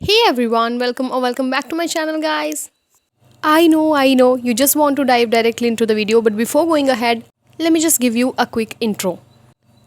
Hey everyone, welcome or welcome back to my channel, guys. I know, you just want to dive directly into the video, but before going ahead, let me just give you a quick intro.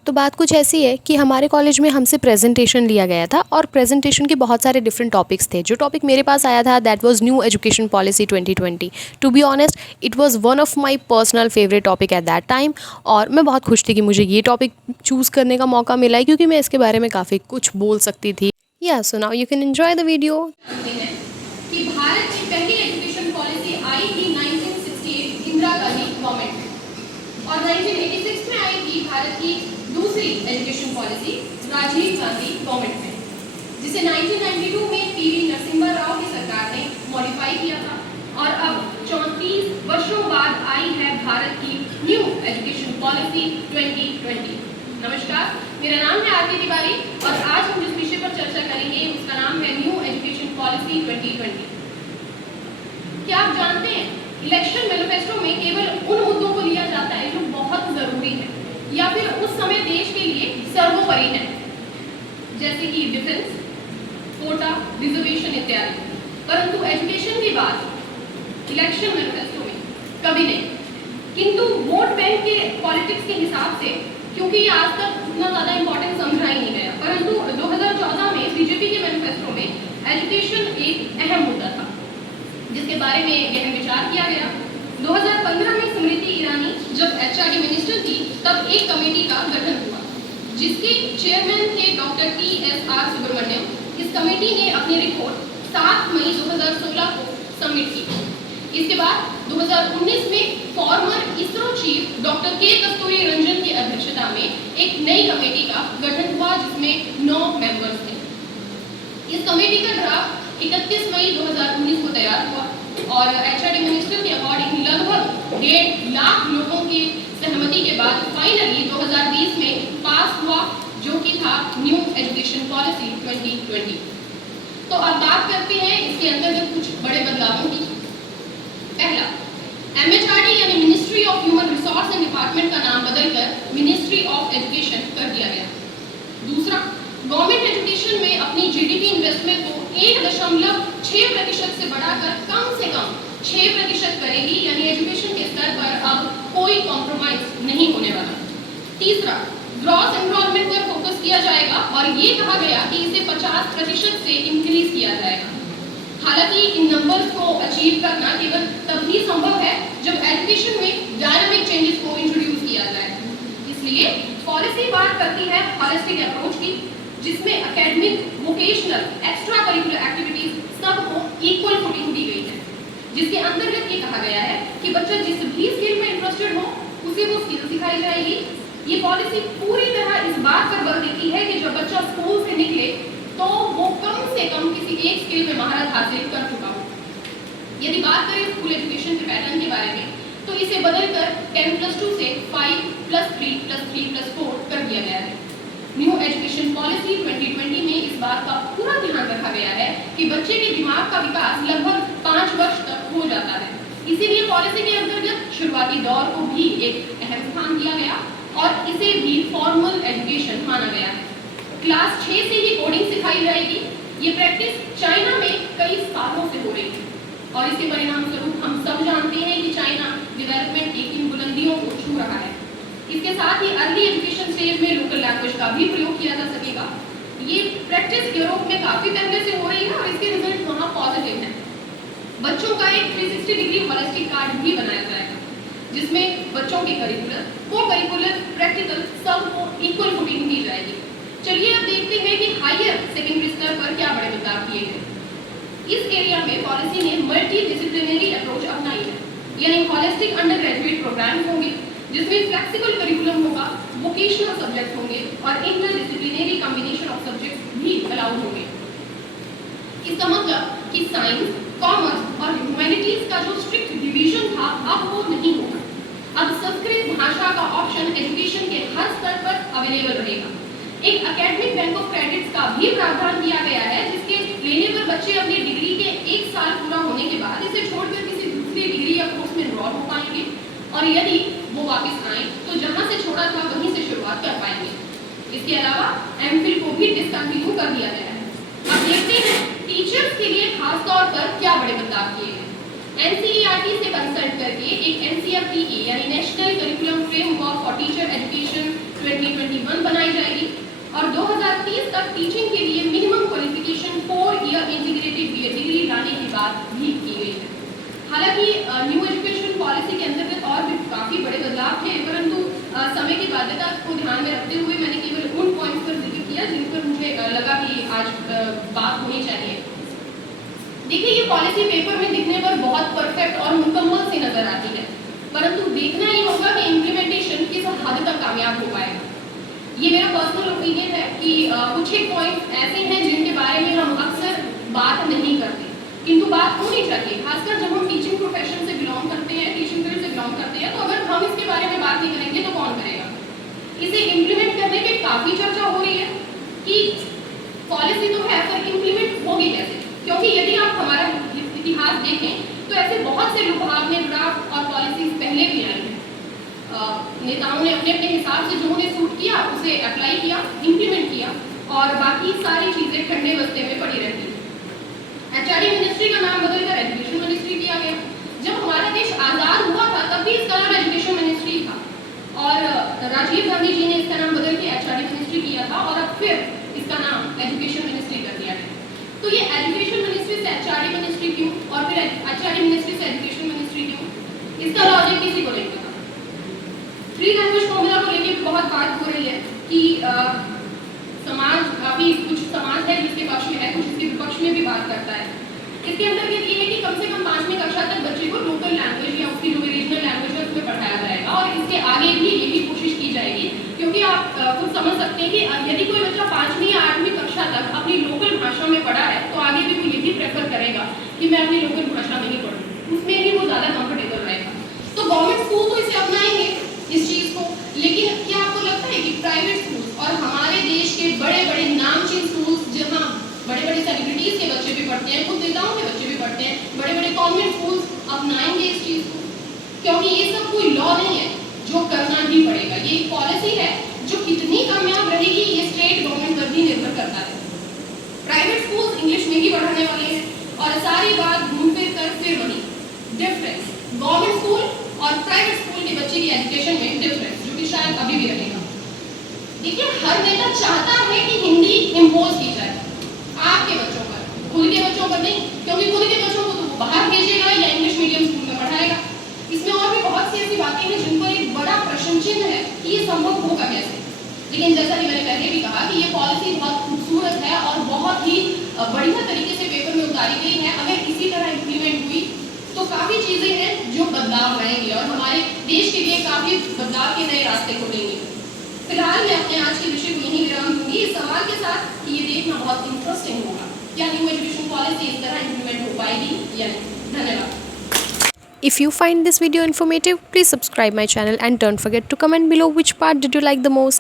तो बात कुछ ऐसी है कि हमारे college में हमसे presentation लिया गया था और प्रेजेंटेशन के बहुत सारे डिफरेंट टॉपिक्स थे। जो टॉपिक मेरे पास आया था that was new education policy 2020। To be honest, it was one of my personal favourite topic at that time और मैं बहुत खुश थी कि मुझे ये टॉपिक चूज़ करने का मौका मिला है क्योंकि मैं इसके बारे में काफ़ी कुछ बोल सकती थी। So now you can enjoy the video. जानते हैं कि भारत की पहली एजुकेशन पॉलिसी आई थी 1968 इंदिरा गांधी गवर्नमेंट में और 1986 में आई थी भारत की दूसरी education policy Rajiv Gandhi government में, जिसे 1992 में पीवी नरसिम्हा राव की सरकार ने मॉडिफाई किया था और अब 34 वर्षों बाद आई है भारत की न्यू एजुकेशन पॉलिसी 2020। नमस्कार, मेरा नाम है आरती तिवारी और आज हम जिस विषय पर चर्चा करेंगे उसका नाम है न्यू एजुकेशन पॉलिसी 2020। क्या आप जानते हैं इलेक्शन मैनिफेस्टो में केवल उन मुद्दों को लिया जाता है जो बहुत जरूरी है या फिर उस समय देश के लिए सर्वोपरि है, जैसे कि डिफेंस, कोटा, रिजर्वेशन इत्यादि। परंतु एजुकेशन की बात इलेक्शन मैनिफेस्टो में कभी नहीं। किंतु वोट बैंक के पॉलिटिक्स के हिसाब से, क्योंकि ये आज तक उतना ज़्यादा इंपॉर्टेंट समझा ही नहीं गया, परंतु 2014 में बीजेपी के मैनिफेस्टो में एजुकेशन एक अहम मुद्दा था जिसके बारे में गहन विचार किया गया। 2015 में स्मृति ईरानी जब एचआरडी मिनिस्टर थी तब एक कमेटी का गठन हुआ जिसके चेयरमैन थे डॉक्टर टी.एस.आर. सुब्रमण्यम। इस कमेटी ने अपनी रिपोर्ट 7 मई 2016 को सबमिट की। इसके बाद 2019 में फॉर्मर इसरो चीफ डॉक्टर के कस्तूरी रंजन की अध्यक्षता में एक नई कमेटी का गठन हुआ जिसमें 9 मेंबर्स थे। इस कमेटी का ड्राफ्ट 31 मई 2019 को तैयार हुआ और एचआरडी मिनिस्टर के अकॉर्डिंग लगभग 1.5 लाख लोगों की सहमति के बाद फाइनली 2020 में पास हुआ, जो कि था न्यू एजुकेशन पॉलिसी 2020। तो अब बात करते हैं इसके अंतर्गत कुछ बड़े बदलावों की। पहला, एमएचआरडी यानी ministry of human resource and department का नाम बदलकर मिनिस्ट्री ऑफ एजुकेशन कर दिया गया। दूसरा, गवर्नमेंट एजुकेशन में अपनी जीडीपी इन्वेस्टमेंट को 1.6% से बढ़ाकर कम से कम 6% करेगी, यानी एजुकेशन के स्तर पर अब कोई कॉम्प्रोमाइज नहीं होने वाला। तीसरा, ग्रॉस एनरोलमेंट पर फोकस किया जाएगा और ये कहा गया कि इसे 50% से इंक्रीज किया जाएगा। हालांकि इन नंबर्स को अचीव करना केवल तभी संभव है जब एजुकेशन में डायनामिक चेंजेस को इंट्रोड्यूस किया जाए। इसलिए पॉलिसी बात करती है हॉलिस्टिक अप्रोच की, जिसमें academic, vocational, extra curricular activities सबको इक्वल फुटिंग दी गई है, जिसके अंतर्गत ये कहा गया है कि बच्चा जिस भी स्किल में इंटरेस्टेड हो उसे वो स्किल सिखाई जाएगी। ये पॉलिसी पूरी तरह इस बात पर बल देती है कि जब बच्चा स्कूल से निकले तो वो कम से कम किसी एक स्किल में महारत हासिल कर चुका हो। यदि बात करें स्कूल एजुकेशन के पैटर्न के बारे में तो इसे बदलकर 10+2 से 5+3+3+4 कर दिया गया है। न्यू एजुकेशन पॉलिसी 2020 में इस बात का पूरा ध्यान रखा गया है कि बच्चे के दिमाग का विकास लगभग 5 वर्ष तक हो जाता है। इसीलिए पॉलिसी के अंतर्गत शुरुआती दौर को भी एक अहम स्थान दिया गया और इसे भी फॉर्मल एजुकेशन माना गया है। क्लास 6 से ही कोडिंग सिखाई जाएगी। ये प्रैक्टिस चाइना में कई सालों से हो रही है और इसके परिणाम स्वरूप हम सब जानते हैं कि चाइना डेवलपमेंट की किन बुलंदियों को छू रहा है। इसके साथ ही अर्ली एजुकेशन स्टेज में लोकल लैंग्वेज का भी प्रयोग किया जा सकेगा। ये प्रैक्टिस यूरोप में काफी पहले से हो रही है और इसके रिजल्ट वहाँ पॉजिटिव हैं। बच्चों का एक 360 डिग्री हॉलिस्टिक कार्ड भी बनाया जाएगा जिसमें बच्चों के करिकुलर, को करिकुलर, प्रैक्टिकल सबको इक्वल फुटिंग दी जाएगी। चलिए अब देखते हैं कि हायर सेकेंडरी स्तर पर क्या बड़े बदलाव किए गए। इस एरिया में पॉलिसी ने मल्टी डिसिप्लिनरी अप्रोच अपनाई है, यानी हॉलिस्टिक अंडर ग्रेजुएट प्रोग्राम होंगे जिसमें फ्लेक्सिबल करिकुलम होगा, वोकेशनल सब्जेक्ट होंगे और inter disciplinary combination of subjects भी अलाउड होंगे। इसका मतलब कि साइंस, कॉमर्स और ह्यूमैनिटीज का जो स्ट्रिक्ट डिवीजन था अब वो नहीं होगा। अब संस्कृत भाषा का ऑप्शन एजुकेशन के हर स्तर पर अवेलेबल रहेगा। एक एकेडमिक बैंक ऑफ क्रेडिट्स का भी प्रावधान किया गया है जिसके लेने पर बच्चे अपनी डिग्री के 1 साल पूरा होने के बाद इसे छोड़कर किसी दूसरी डिग्री या कोर्स में एनरोल हो पाएंगे और यदि वो वापस आए तो जहां से छोड़ा था वहीं से शुरुआत कर पाएंगे। इसके अलावा एमफिल को भी डिसकंटिन्यू कर दिया गया है। अब देखते हैं टीचर तौर पर क्या बड़े बदलाव किए गए? NCERT से कंसल्ट करके एक NCFTE यानी national curriculum framework for teacher education 2021 बनाई जाएगी और 2030 तक टीचिंग के लिए minimum qualification 4 year integrated B Ed degree लाने की बात भी की गई है। हालांकि न्यू एजुकेशन पॉलिसी के अंतर्गत और भी काफ़ी बड़े बदलाव थे, परंतु समय की बाध्यता को ध्यान में रखते हुए मैंने केवल उन पॉइंट्स पर जिक्र किया जिन पर मुझे लगा कि आज बात होनी चाहिए। देखिए, ये पॉलिसी पेपर में दिखने पर बहुत परफेक्ट और मुकम्मल सी नजर आती है, परंतु देखना ये होगा कि इम्प्लीमेंटेशन किस हद तक कामयाब हो पाएगा। ये मेरा पर्सनल ओपिनियन है कि कुछ एक पॉइंट ऐसे हैं जिनके बारे में हम अक्सर बात नहीं करते, किंतु बात होनी चाहिए, खासकर जब हम टीचिंग प्रोफेशन से बिलोंग करते हैं, टीचिंग फील्ड से बिलोंग करते हैं। तो अगर हम इसके बारे में बात नहीं करेंगे तो कौन करेगा? इसे इम्प्लीमेंट करने पे काफ़ी चर्चा हो रही है कि पॉलिसी तो है पर इम्प्लीमेंट होगी कैसे, क्योंकि यदि आप हमारा इतिहास देखें तो ऐसे बहुत से लुभावने ड्राफ्ट और पॉलिसीज पहले भी आई हैं। नेताओं ने अपने अपने हिसाब से जो उन्हें सूट किया उसे अप्लाई किया, इम्प्लीमेंट किया और बाकी सारी चीज़ें ठंडे बस्ते में पड़ी रहती हैं। HRD मिनिस्ट्री का नाम बदलकर एजुकेशन मिनिस्ट्री किया गया। जब हमारा देश आज़ाद हुआ था तब भी इसका नाम एजुकेशन मिनिस्ट्री था और राजीव गांधी जी ने इसका नाम बदल के HRD मिनिस्ट्री किया था और अब फिर इसका नाम एजुकेशन मिनिस्ट्री कर दिया गया। तो ये एजुकेशन मिनिस्ट्री से HRD मिनिस्ट्री क्यों और फिर HRD मिनिस्ट्री से एजुकेशन मिनिस्ट्री क्यों? इसका लॉजिक किसी को नहीं पता। फ्री लैंग्वेज फॉर्मूला को लेकर बहुत बात हो रही है कि समाज काफ़ी कुछ समाज है जिसके पक्ष में है, कुछ इसके विपक्ष में भी बात करता है। इसके अंतर्गत ये है कि कम से कम 5वीं कक्षा तक बच्चे को लोकल लैंग्वेज या उसकी जो रीजनल लैंग्वेज है उसमें पढ़ाया जाएगा और इसके आगे भी यही कोशिश की जाएगी, क्योंकि आप खुद समझ सकते हैं कि यदि कोई बच्चा 5वीं या 8वीं कक्षा तक अपनी लोकल भाषा में पढ़ा है तो आगे भी वो यही प्रेफर करेगा कि मैं अपनी लोकल भाषा में ही पढ़ूँ, उसमें ही वो ज़्यादा कंफर्टेबल रहेगा। तो गवर्नमेंट स्कूल तो इसे अपनाएंगे इस चीज़ को, लेकिन क्या आपको लगता है कि प्राइवेट स्कूल और हमारे देश के बड़े बड़े नामचीन स्कूल जहाँ बड़े बड़े सेलिब्रिटीज़ के बच्चे भी पढ़ते हैं, खुद नेताओं के बच्चे भी पढ़ते हैं, बड़े बड़े कॉन्वेंट स्कूल अपनाएंगे इस चीज़ को? क्योंकि ये सब कोई लॉ नहीं है, जो करना ही पड़ेगा। ये एक पॉलिसी है जो कितनी कामयाब रहेगी ये स्टेट गवर्नमेंट पर भी निर्भर करता है। प्राइवेट स्कूल इंग्लिश में ही पढ़ाने वाले हैं और सारी बात घूम फिर कर फिर वही डिफरेंस गवर्नमेंट स्कूल और प्राइवेट स्कूल के बच्चे की एजुकेशन में डिफरेंस, जो कि शायद अभी भी रहेगा। देखिए, हर नेता चाहता है कि हिंदी इम्पोज की जाए आपके बच्चों पर, खुद के बच्चों पर नहीं, क्योंकि खुद के बच्चों को तो वो बाहर भेजेगा या इंग्लिश मीडियम स्कूल में पढ़ाएगा। इसमें और भी बहुत सी ऐसी बातें हैं जिन पर एक बड़ा प्रश्न चिन्ह है कि ये संभव होगा कैसे। लेकिन जैसा कि मैंने पहले भी कहा कि ये पॉलिसी बहुत खूबसूरत है और बहुत ही बढ़िया तरीके से पेपर में उतारी गई है। अगर इसी तरह इम्प्लीमेंट हुई तो काफ़ी चीज़ें हैं जो बदलाव लाएंगे और हमारे देश के लिए काफ़ी बदलाव के नए रास्ते खोलेंगे। फिलहाल मैं अपने आज के विषय को यहीं विराम दूंगी इस सवाल के साथ कि ये देखना बहुत इंटरेस्टिंग होगा, क्या न्यू एजुकेशन पॉलिसी इस तरह इम्प्लीमेंट हो पाएगी या नहीं। धन्यवाद। If you find this video informative, please subscribe my channel and don't forget to comment below which part did you like the most.